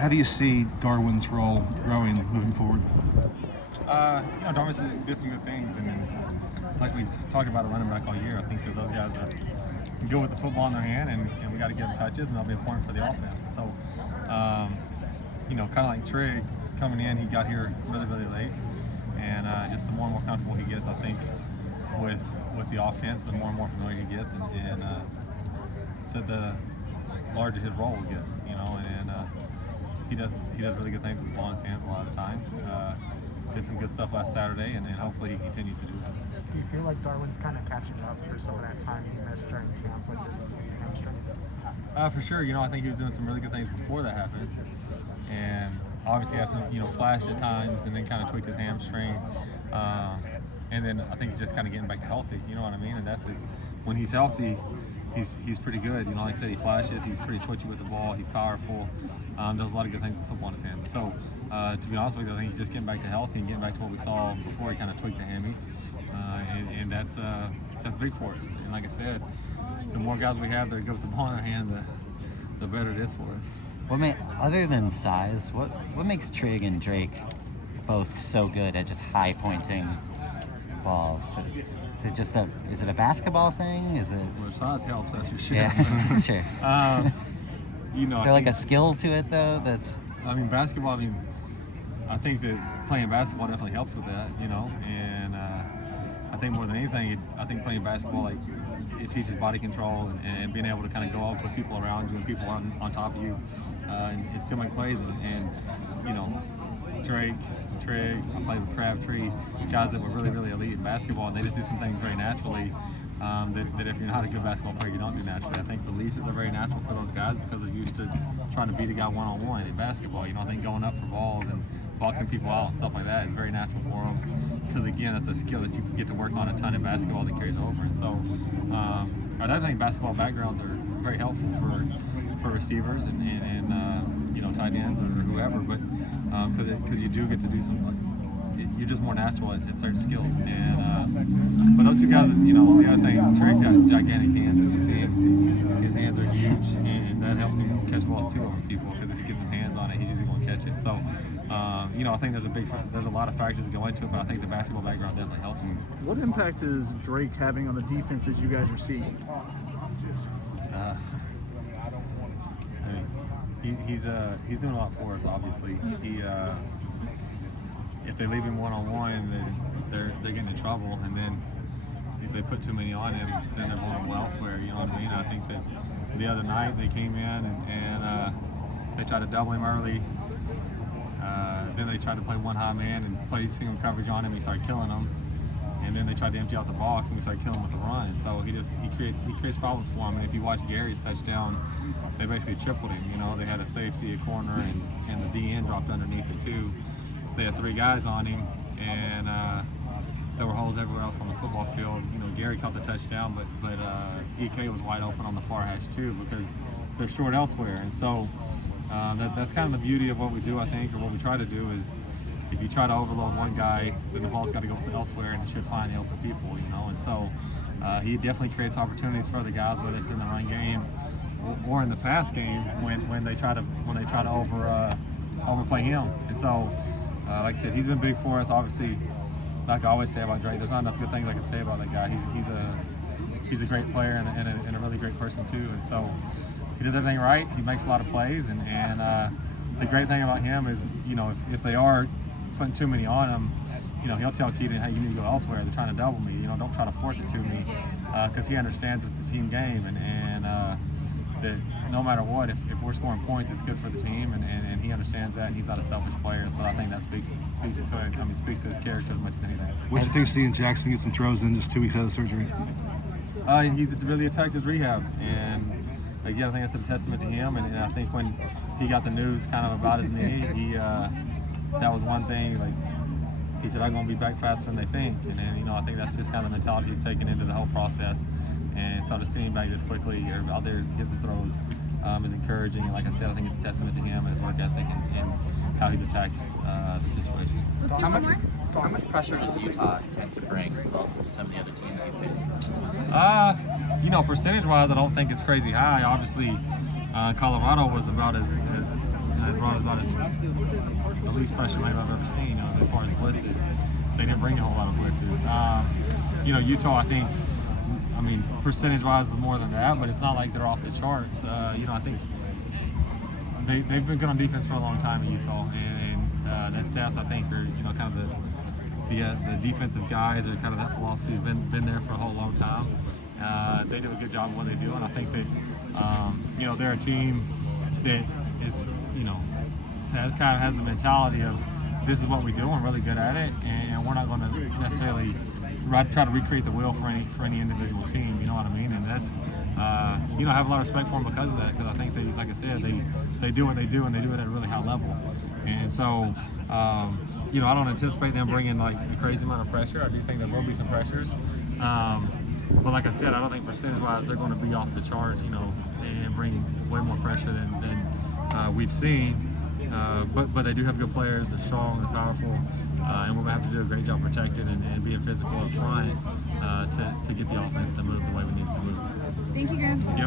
How do you see Darwin's role growing moving forward? Darwin did some good things, and then, like we've talked about a running back all year, I think that those guys are good with the football in their hand, and we got to give them touches, and they'll be important for the offense. So, kind of like Trig coming in, he got here really, really late, and just the more and more comfortable he gets, I think, with the offense, the more and more familiar he gets, and the larger his role will get, and he does really good things with the ball in his hands a lot of the time. Did some good stuff last Saturday, and hopefully he continues to do it. Do you feel like Darwin's kind of catching up for some of that time he missed during camp with his hamstring? For sure. I think he was doing some really good things before that happened, and obviously had some flash at times, and then kind of tweaked his hamstring, and then I think he's just kind of getting back to healthy. You know what I mean? And that's it. When he's healthy, he's pretty good. Like I said, he flashes. He's pretty twitchy with the ball. He's powerful. Does a lot of good things with football in his hands. So, to be honest with you, I think he's just getting back to healthy and getting back to what we saw before he kind of tweaked the hammy, and that's big for us. And like I said, the more guys we have that are good with the ball in their hand, the better it is for us. Other than size, what makes Trig and Drake both so good at just high pointing balls? Is it a basketball thing? Is it? Well, size helps, that's for sure. Yeah, sure. Is there like a skill to it though? Basketball. I think that playing basketball definitely helps with that. And I think more than anything, I think playing basketball, like, it teaches body control and being able to kind of go up with people around you and people on top of you, and still make plays. And Drake, Trig, I played with Crabtree, guys that were really, really elite in basketball, and they just do some things very naturally that if you're not a good basketball player, you don't do naturally. I think releases are very natural for those guys because they're used to trying to beat a guy one-on-one in basketball. I think going up for balls and boxing people out and stuff like that is very natural for them because, again, that's a skill that you can get to work on a ton in basketball that carries over. And so I think basketball backgrounds are very helpful for receivers and tight ends or whoever, but because you do get to do some, you're just more natural at certain skills. And but those two guys, the other thing, Trig's got gigantic hands. If you see him, his hands are huge, and that helps him catch balls too over people because if he gets his hands on it, he's usually going to catch it. So, I think there's a lot of factors that go into it, but I think the basketball background definitely helps him. What impact is Drake having on the defenses you guys are seeing? He's doing a lot for us. Obviously, if they leave him one-on-one, then they're getting in trouble, and then if they put too many on him, then they're vulnerable elsewhere. You know what I mean? I think that the other night they came in and they tried to double him early. Then they tried to play one high man and play single coverage on him. We started killing him, and then they tried to empty out the box and we started killing him with the run. So he creates problems for him. And if you watch Gary's touchdown, they basically tripled him. They had a safety, a corner, and the DN dropped underneath it too. They had three guys on him, and there were holes everywhere else on the football field. Gary caught the touchdown, but EK was wide open on the far hash too because they're short elsewhere. And so that's kind of the beauty of what we do, I think, or what we try to do is if you try to overload one guy, then the ball's got to go elsewhere and it should find the open people, And so he definitely creates opportunities for other guys, whether it's in the run game or in the pass game when they try to overplay him. And so, like I said, he's been big for us. Obviously, like I always say about Drake, there's not enough good things I can say about that guy. He's a great player and a really great person too. And so he does everything right. He makes a lot of plays, and the great thing about him is, if they are putting too many on him, he'll tell Keaton, hey, you need to go elsewhere. They're trying to double me. Don't try to force it to me, because he understands it's a team game, and that no matter what, if we're scoring points, it's good for the team, and he understands that, and he's not a selfish player. So I think that speaks to him. Speaks to his character as much as anything. What do you think, seeing Jackson get some throws in just 2 weeks out of the surgery? He's really attacked his rehab, and again, I think that's a testament to him. And I think when he got the news kind of about his knee, that was one thing. Like, he said, I'm going to be back faster than they think. And then, I think that's just kind of the mentality he's taken into the whole process. And so to see him back this quickly or out there getting some throws is encouraging. And like I said, I think it's a testament to him and his work ethic and how he's attacked the situation. How much pressure does Utah tend to bring relative to some of the other teams you faced? Percentage-wise, I don't think it's crazy high. Obviously, Colorado was about as brought about as the least pressure maybe I've ever seen. As far as blitzes, they didn't bring a whole lot of blitzes. Utah, I think, percentage-wise is more than that, but it's not like they're off the charts. I think they've been good on defense for a long time in Utah, and that staffs, I think, are kind of the defensive guys, or kind of that philosophy's been there for a whole long time. They do a good job of what they do, and I think that they're a team that is has the mentality of this is what we do, and we're really good at it, and we're not going to necessarily try to recreate the wheel for any individual team. You know what I mean? And that's I have a lot of respect for them because of that, because I think they, like I said, they do what they do, and they do it at a really high level. And so I don't anticipate them bringing like a crazy amount of pressure. I do think there will be some pressures. But like I said, I don't think percentage-wise they're going to be off the charts, and bring way more pressure than we've seen. But they do have good players. They're strong and powerful, and we're going to have to do a great job protecting and being physical up front to get the offense to move the way we need it to move. Thank you, Graham. Yep.